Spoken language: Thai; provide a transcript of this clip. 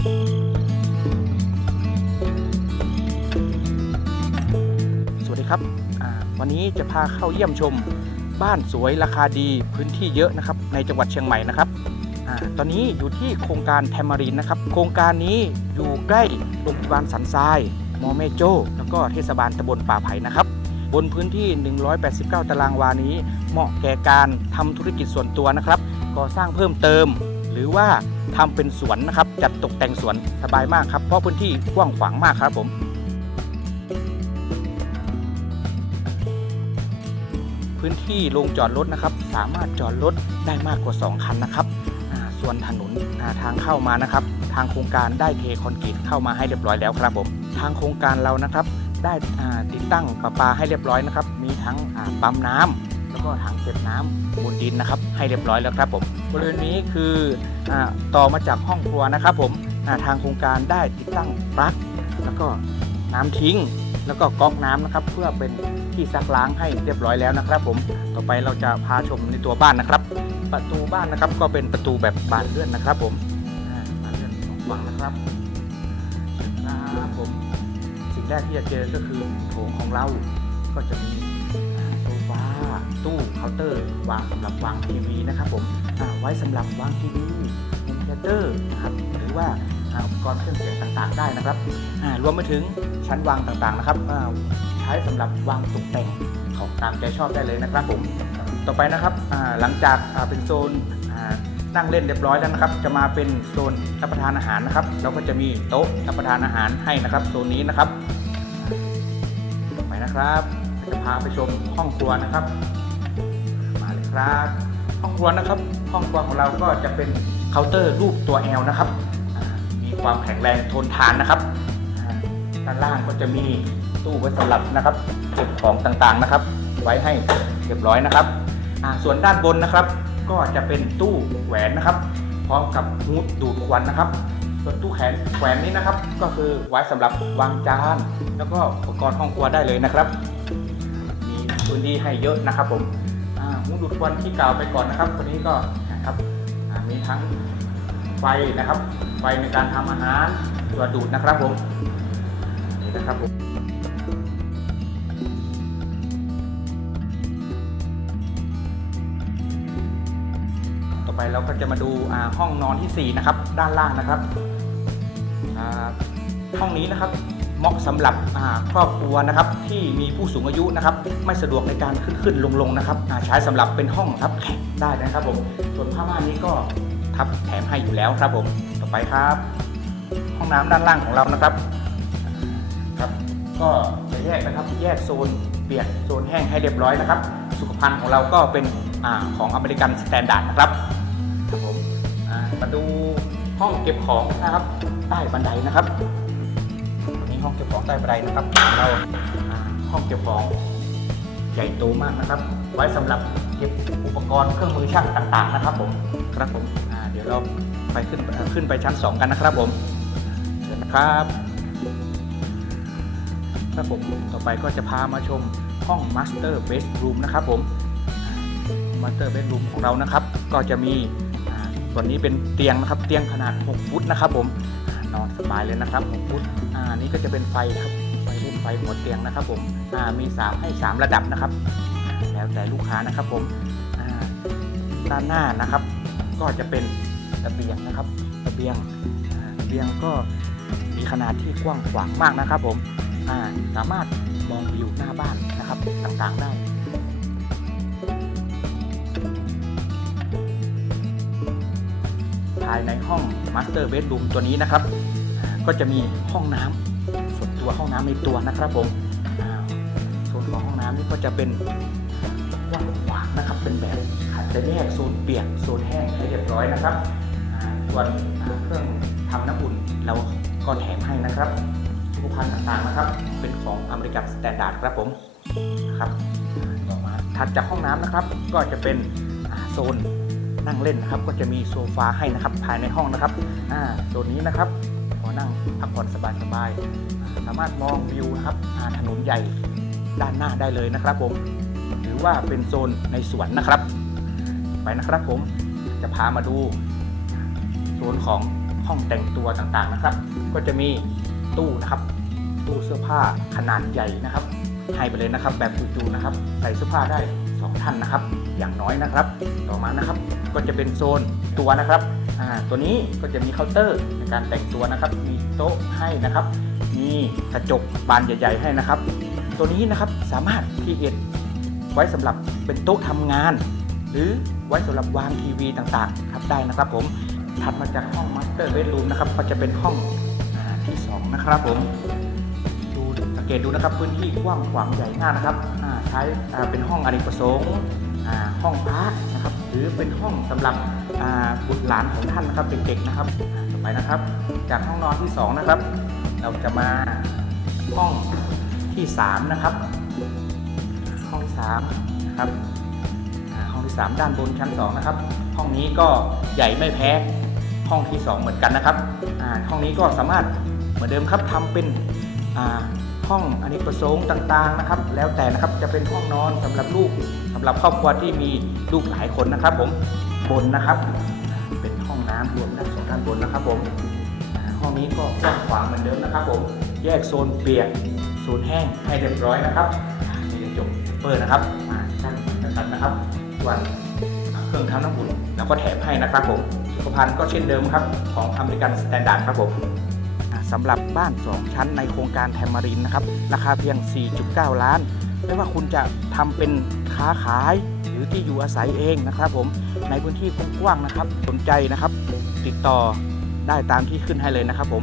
สวัสดีครับ วันนี้จะพาเข้าเยี่ยมชม บ้านสวยราคาดีพื้นที่เยอะนะครับ ในจังหวัดเชียงใหม่นะครับอตอนนี้อยู่ที่โครงการแทมารีนนะครับ โครงการนี้อยู่ใกล้โรงพยาบาลสันทรายมอเมโจ แล้วก็เทศบาลตำบลป่าไผ่นะครับ บนพื้นที่ 189 ตารางวานี้ เหมาะแก่การทำธุรกิจส่วนตัวนะครับก่อสร้างเพิ่มเติม หรือว่า ทำเป็นสวนนะครับ จัดตกแต่งสวนสบายมากครับ เพราะพื้นที่กว้างขวางมากครับผมพื้นที่โรงจอดรถนะครับ สามารถจอดรถได้มากกว่า 2 คันนะครับ ส่วนถนนาทางเข้ามานะครับ ทางโครงการได้เทคอนกรีตเข้ามาให้เรียบร้อยแล้วครับผม ทางโครงการเรานะครับ ได้ติดตั้งประปาให้เรียบร้อยนะครับ มีทั้งปั๊มน้ำ แล้วก็ถังเก็บน้ำบนดินนะครับ ให้เรียบร้อยแล้วครับผมบริเวณนี้คืออต่อมาจากห้องครัวนะครับ ผมทางโครงการได้ติดตั้งปลั๊กแล้วก็น้ำทิ้ง แล้วก็ก๊อกน้ำนะครับ เพื่อเป็นที่ซักล้างให้เรียบร้อยแล้วนะครับ ผมต่อไปเราจะพาชมในตัวบ้านนะครับ ประตูบ้านนะครับก็เป็นประตูแบบบานเลื่อนนะครับ ผมบานเลื่อนสองฝั่งนะครับครับผมสิ่งแรกที่จะเจอก็คือโถงของเราก็จะมี ตู้เคาน์เตอร์วางสำหรับวางทีวีนะครับผมไว้สำหรับวางทีวีโฮมเทเตอร์นะครับหรือว่าอุปกรณ์เครื่องเสียงต่างๆ ได้นะครับรวมไปถึงชั้นวางต่างๆนะครับใช้สำหรับวางตกแต่งของตามใจชอบได้เลยนะครับผมต่อไปนะครับหลังจากเป็นโซนนั่งเล่นเรียบร้อยแล้วนะครับ จะมาเป็นโซนรับประทานอาหารนะครับ เราก็จะมีโต๊ะรับประทานอาหารให้นะครับโซนนี้นะครับ ต่อไปนะครับจะพาไปชมห้องครัวนะครับ ครับ ห้องครัวนะครับ ห้องครัวของเราก็จะเป็นเคาน์เตอร์รูปตัว L นะครับ มีความแข็งแรงทนทานนะครับด้านล่างก็จะมีตู้ไว้สำหรับนะครับ เก็บของต่างๆนะครับ ไว้ให้เรียบร้อยนะครับ ส่วนด้านบนนะครับ ก็จะเป็นตู้แหวนนะครับ พร้อมกับฮูดดูดควันนะครับส่วนตู้แขนแขวนนี้นะครับ ก็คือไว้สำหรับวางจาน แล้วก็อุปกรณ์ห้องครัวได้เลยนะครับ มีพื้นที่ให้เยอะนะครับผม อ่าหูดูดควันที่กล่าวไปก่อนนะครับตัวนี้ก็นะครับมีทั้งไฟนะครับ ไฟในการทำอาหารตัวดูดนะครับผมนี่นะครับผมต่อไปเราก็จะมาดูาห้องนอนที่ 4 นะครับ ด้านล่างนะครับห้องนี้นะครับ เหมาะสำหรับครอบครัวนะครับที่มีผู้สูงอายุนะครับไม่สะดวกในการขึ้นขึ้นลงลงนะครับใช้สำหรับเป็นห้องรับแขกได้นะครับผมส่วนผ้าม่านนี้ก็ทับแถมให้อยู่แล้วครับผมต่อไปครับ ห้องน้ำด้านล่างของเรานะครับครับก็จะแยกนะครับแยกโซนเปียกโซนแห้งให้เรียบร้อยนะครับ สุขภัณฑ์ของเราก็เป็นอของอเมริกันสแตนดาร์ดนะครับครับผมามาดูห้องเก็บของนะครับใต้บันไดนะครับ ห้องเก็บของใต้บันไดนะครับเราห้องเก็บของใหญ่โตมากนะครับ ไว้สำหรับเก็บอุปกรณ์เครื่องมือช่างต่าง ๆ นะครับ ผมครับผมเดี๋ยวเราไปขึ้นขึ้นไปชั้น 2 กันนะครับผมเชิญนะครับครับผมต่อไปก็จะพามาชมห้อง Master Bedroom นะครับผม Master Bedroom ของเรานะครับ ก็จะมีส่วนนี้เป็นเตียงนะครับ เตียงขนาด 6 ฟุตนะครับผม นอนสบายเลยนะครับ6ฟุตอ่านี่ก็จะเป็นไฟครับไฟเล่นไฟหัวเตียงนะครับ ผมอ่ามี3ให้3ระดับนะครับ แล้วแต่ลูกค้านะครับ ผมอ่าด้านหน้านะครับ ก็จะเป็นระเบียงนะครับระเบียงระเบียงก็มีขนาดที่กว้างขวางมากนะครับ ผมอ่าสามารถมองวิวหน้าบ้านนะครับต่างๆได้ายในห้อง Master Bedroom ตัวนี้นะครับ ก็จะมีห้องน้ำส่วนตัวห้องน้ำในตัวนะครับผมอ่าโซนของห้องน้ำนี่ก็จะเป็นว้างขวางนะครับ เป็นแบบขัดจะแยกโซนเปียกโซนแห้งให้เรียบร้อยนะครับส่วนเครื่องทำน้ำอุ่นเราก็แถมให้นะครับสุขภัณฑ์ต่างๆนะครับ เป็นของอเมริกันสแตนดาร์ดครับผมนะครับต่อมาถัดจากห้องน้ำนะครับ ก็จะเป็นโซน นั่งเล่นนะครับก็จะมีโซฟาให้นะครับภายในห้องนะครับอ่าโซนนี้นะครับพอนั่งพักผ่อนสบายๆสามารถมองวิวนะครับอ่าถนนใหญ่ด้านหน้าได้เลยนะครับผมหรือว่าเป็นโซนในสวนนะครับ ไปนะครับผมจะพามาดูโซนของห้องแต่งตัวต่างๆนะครับ ก็จะมีตู้นะครับตู้เสื้อผ้าขนาดใหญ่นะครับให้ไปเลยนะครับ แบบจู่ๆนะครับ ใส่เสื้อผ้าได้ สองท่านนะครับ อย่างน้อยนะครับ ต่อมานะครับก็จะเป็นโซนตัวนะครับอ่าตัวนี้ก็จะมีเคาน์เตอร์ในการแต่งตัวนะครับ มีโต๊ะให้นะครับ มีกระจกบานใหญ่ ๆ ให้นะครับ ตัวนี้นะครับสามารถทีเอ็ดไว้สำหรับเป็นโต๊ะทำงาน หรือไว้สำหรับวางทีวีต่างๆครับได้นะครับ ผมถัดมาจากห้องมาสเตอร์เบดรูมนะครับก็จะเป็นห้องอที่สองนะครับผมดูสังเกตดูนะครับพื้นที่กว้างขวางใหญ่มากนะครับอ่า ใช้เป็นห้องอเนกประสงค์ห้องพักนะครับ หรือเป็นห้องสำหรับบุตรหลานของท่านนะครับเด็กๆนะครับต่อไปนะครับ จากห้องนอนที่สองนะครับ เราจะมาห้องที่สามนะครับ ห้องที่สามนะครับห้องที่สามด้านบนชั้นสองนะครับ ห้องนี้ก็ใหญ่ไม่แพ้ห้องที่สองเหมือนกันนะครับห้องนี้ก็สามารถเหมือนเดิมครับทำเป็น ห้องอเนกประสงค์ต่างๆนะครับ แล้วแต่นะครับจะเป็นห้องนอนสำหรับลูกสำหรับครอบครัวที่มีลูกหลายคนนะครับ ผมบนนะครับ เป็นห้องน้ำรวมทั้งสองด้านบนนะครับ ผมห้องนี้ก็กว้างขวางเหมือนเดิมนะครับ ผมแยกโซนเปียกโซนแห้งให้เรียบร้อยนะครับมีกระจกเปิดนะครับอ่าชั้นชั้นนะครับส่วนเครื่องทำน้ำอุ่นเราก็แถมให้นะครับ ผมสุขภัณฑ์ก็เช่นเดิมครับ ของอเมริกันสแตนดาร์ดครับผม สำหรับบ้าน 2 ชั้นในโครงการแทมมารินนะครับ ราคาเพียง 4.9 ล้าน ไม่ว่าคุณจะทำเป็นค้าขายหรือที่อยู่อาศัยเองนะครับผมในพื้นที่กว้างๆนะครับ สนใจนะครับ ติดต่อได้ตามที่ขึ้นให้เลยนะครับผม